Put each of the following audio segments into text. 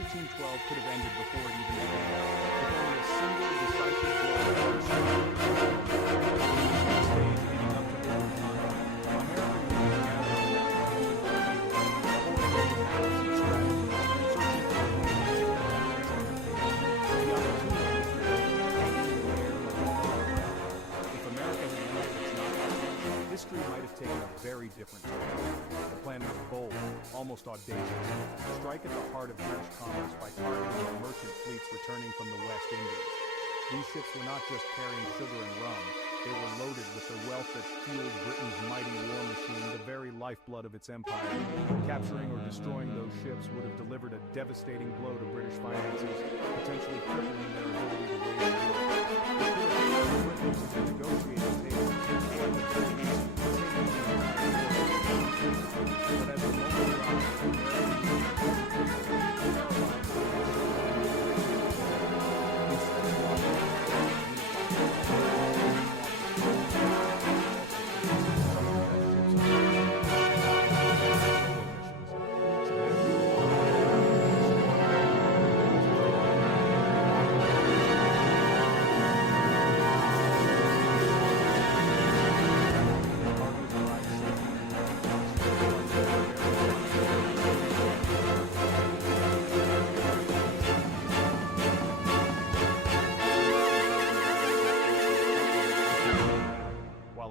1812 could have ended before it even began, with only a single decisive blow stayed leading up to open conflict. American leaders gathered around the end of the table, formulating habits and strategies, searching for a way to take their allies and their people. The opportunity was there, hanging in the air like a fog. If America had left its not, history might have taken a very different turn. The plan was bold, almost audacious. Strike at the heart of British commerce by targeting the merchant fleets returning from the West Indies. These ships were not just carrying sugar and rum, they were loaded with the wealth that fueled Britain's mighty war machine, the very lifeblood of its empire. Capturing or destroying those ships would have delivered a devastating blow to British finances, potentially crippling their ability to wage war. It could have forced Britain to the negotiating table, or the very least, saving the entire war. But as the moment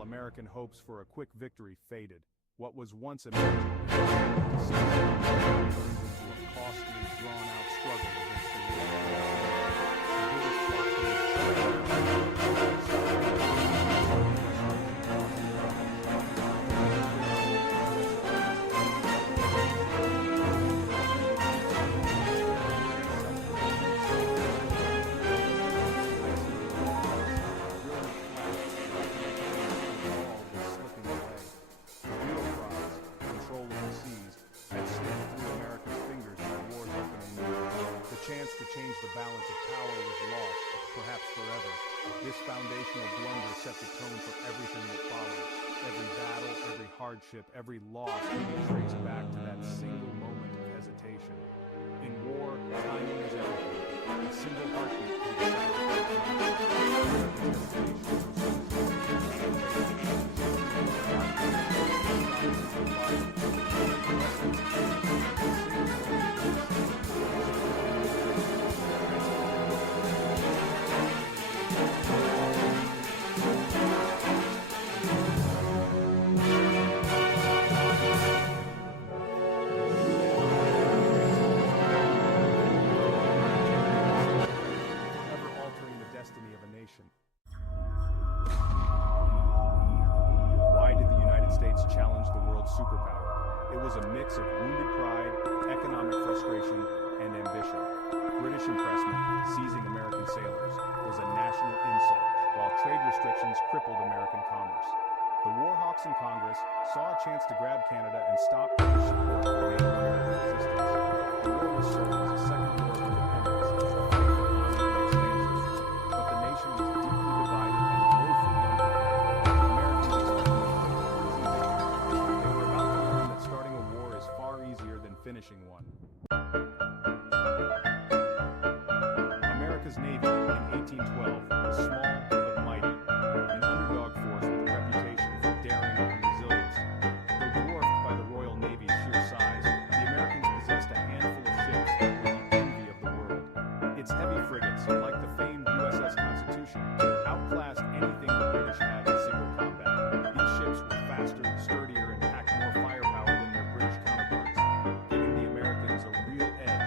American hopes for a quick victory faded. What was once imagined turned into a costly, drawn-out struggle against the chance to change the balance of power was lost, perhaps forever. This foundational blunder set the tone for everything that followed. Every battle, every hardship, every loss can be traced back to that single moment of hesitation. In war, timing is everything. A single heartbeat can decide the superpower. It was a mix of wounded pride, economic frustration, and ambition. British impressment, seizing American sailors, was a national insult, while trade restrictions crippled American commerce. The warhawks in Congress saw a chance to grab Canada and stop British support for Native American resistance. The war was sold as a second war of independence, a fight for colonial expansion, but the nation was deeply divided and woefully underprepared. Americans expected starting a war is far easier than finishing one. America's Navy in 1812 was small but mighty, an underdog force with a reputation for daring and resilience. Though dwarfed by the Royal Navy's sheer size, the Americans possessed a handful of ships that were the envy of the world. Its heavy frigates, like the famed USS Constitution, outclassed anything the British had in single combat. These ships were faster, sturdier, and packed more firepower than their British counterparts, giving the Americans a real edge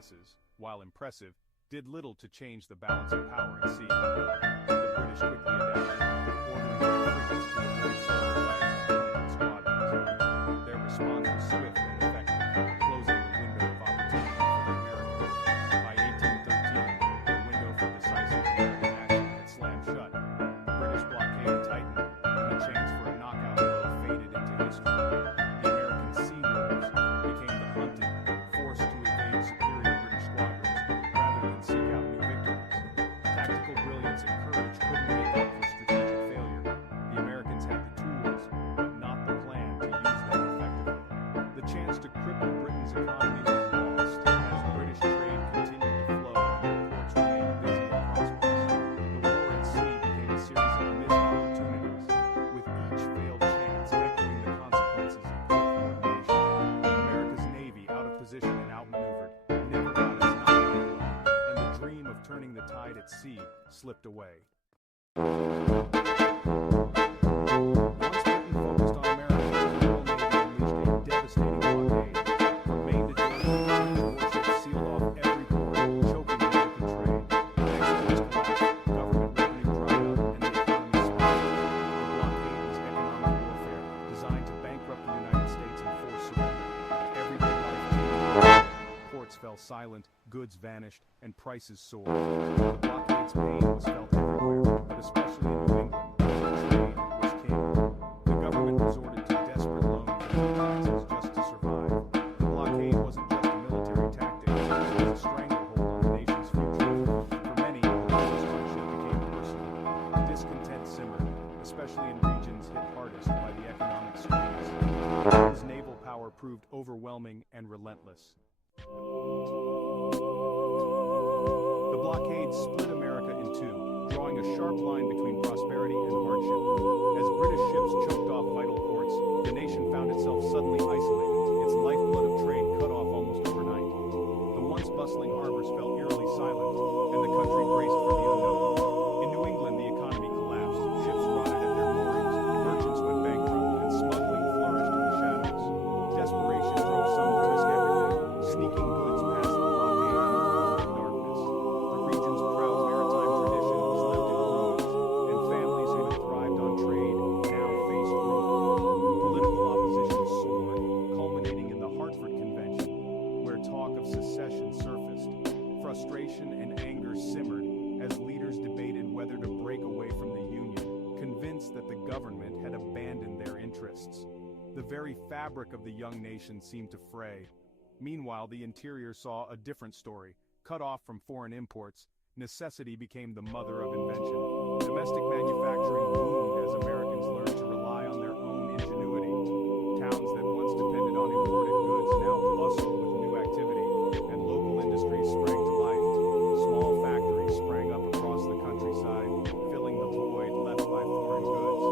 successes, while impressive, did little to change the balance of power at sea. The British quickly adapted, ordering their frigates to avoid solo flags and squadrons. Their response was swift and effective, closing the window of opportunity for the Americans. By 1813, the window for decisive American action had slammed shut. The British blockade tightened, and the chance for a knockout blow faded into history. The American sea wolves became the hunted, forced to evade superior British squadrons rather than seek out new victories. Tactical brilliance and courage couldn't make up for strategic failure. The Americans had the tools, but not the plan to use them effectively. The chance to cripple Britain's economy was lost as British trade continued to flow and ports remained busy and prosperous. The war at sea became a series of missed opportunities, with each failed chance echoing the consequences of poor coordination. America's Navy, out of position and outmaneuvered, never got its knock out, and the dream of turning the tide at sea slipped away. Once Britain focused on America, the Royal Navy unleashed a devastating blockade. From Maine to Georgia, British warships sealed off every port, choking American trade. Exports collapsed, government revenue dried up, and the economy spiraled. The blockade was economic warfare, designed to bankrupt the United States and force surrender. Everyday life changed. Ports fell silent, goods vanished, and prices soared. The blockade's pain was felt everywhere, but especially in New England, where trade was king. The government resorted to desperate loans and taxes just to survive. The blockade wasn't just a military tactic, it was a stranglehold on the nation's future. For many, the war's hardship became personal. Discontent simmered, especially in regions hit hardest by the economic squeeze. Britain's naval power proved overwhelming and relentless. The blockade split America in two, drawing a sharp line between prosperity and hardship. As British ships choked off vital ports, the nation found itself suddenly isolated, its lifeblood of trade cut off almost overnight. The once bustling harbors fell eerily silent, and the country braced for the unknown. In New England, the economy collapsed, ships rotted at their moorings, merchants went bankrupt, and smuggling flourished in the shadows. Desperation drove some to risk everything, sneaking goods past the blockade under cover of darkness. The region's proud maritime tradition was left in ruins, and families who had thrived on trade now faced ruin. Political opposition soared, culminating in the Hartford Convention, where talk of secession surfaced. Frustration and anger simmered as leaders debated whether to break away from the Union, convinced that the government had abandoned their interests. The very fabric of the young nation seemed to fray. Meanwhile, the interior saw a different story. Cut off from foreign imports, necessity became the mother of invention. Domestic manufacturing boomed as Americans learned to rely on their own ingenuity. Towns that once depended on imported goods now bustled with new activity, and local industries sprang to life. Small factories sprang up across the countryside, filling the void left by foreign goods.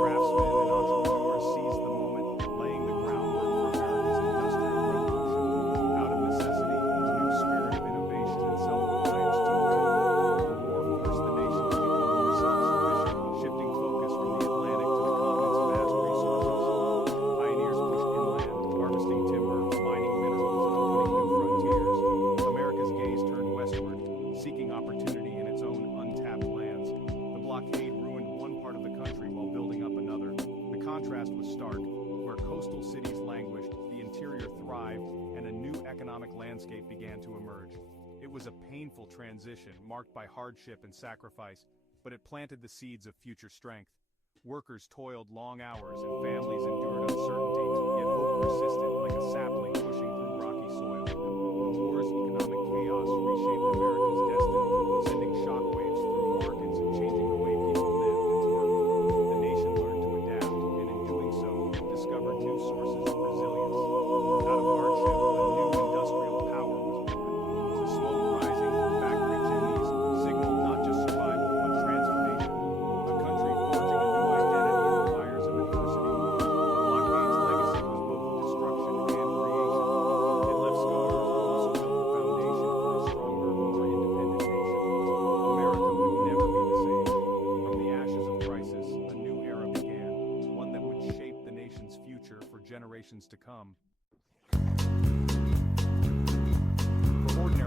Craftsmen and entrepreneurs seized the moment, laying the groundwork for America's industrial revolution. Out of necessity, a new spirit of innovation and self-reliance took root. The war forced the nation to become more self-sufficient, shifting focus from the Atlantic to the continent's vast resources. Pioneers pushed inland, harvesting timber, mining minerals, and opening new frontiers. America's gaze turned westward, seeking opportunity in its own untapped lands. The blockade ruined one part of the country while building up another. The contrast was stark. Where coastal cities languished, the interior thrived, and a new economic landscape began to emerge. It was a painful transition, marked by hardship and sacrifice, but it planted the seeds of future strength. Workers toiled long hours and families endured uncertainty, yet hope persisted like a sapling pushing through rocky soil. The war's economic chaos reshaped America's destiny, sending shockwaves through markets and changing the way people lived and worked. The nation learned to adapt, and in doing so, discovered new sources of resilience. Out of hardship, a new industrial power was born. The smoke rising from factory chimneys signaled not just survival, but transformation. A country forging a new identity in the fires of adversity. The blockade's legacy was both destruction and creation. It left scars, but also built the foundation for a stronger, more independent nation. America would never be the same. From the ashes of crisis, a new era began, one that would shape the nation's future for generations to come. For ordinary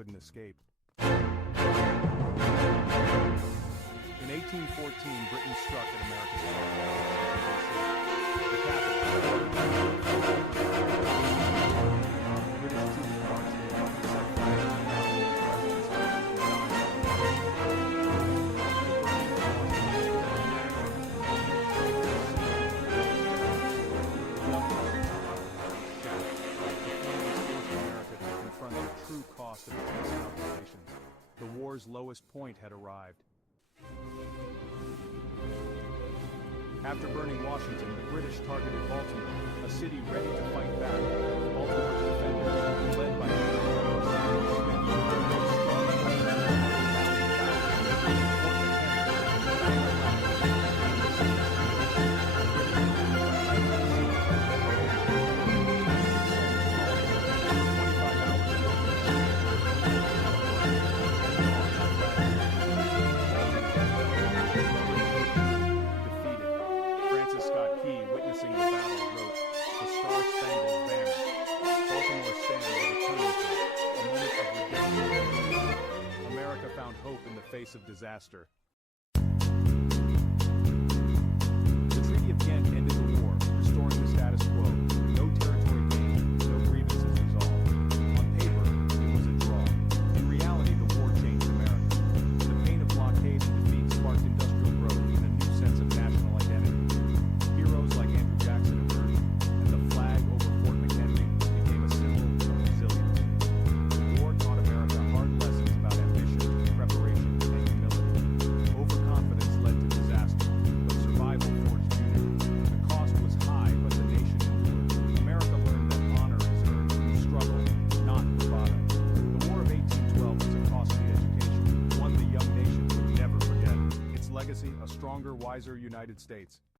couldn't escape. In 1814, Britain struck at America's capital. The capital. British troops marched in, set fire to the mountain president's house, true cost of its calculations. The war's lowest point had arrived. After burning Washington, the British targeted Baltimore, a city ready to fight back. Baltimore's defenders, led by witnessing the battle, wrote, "The Star-Spangled Banner. Baltimore stands as a turning point, a moment of redemption. America found hope in the face of disaster." The Treaty of Ghent ended the war, restoring the status quo. No territory gained, no grievances resolved. On paper, it was a draw. In reality, the war changed America. The pain of blockade and defeat sparked industrial growth and a new sense of national identity. Heroes like Andrew Jackson emerged, and the flag over Fort McHenry became a symbol of resilience. The war taught America hard lessons about ambition, preparation, and humility. Overconfidence led to disaster, but survival forged unity. The cost was high, but the nation endured. America learned that honor is earned through struggle, not bravado. The War of 1812 was a costly education, one the young nation would never forget. Its legacy, a stronger, wiser United States.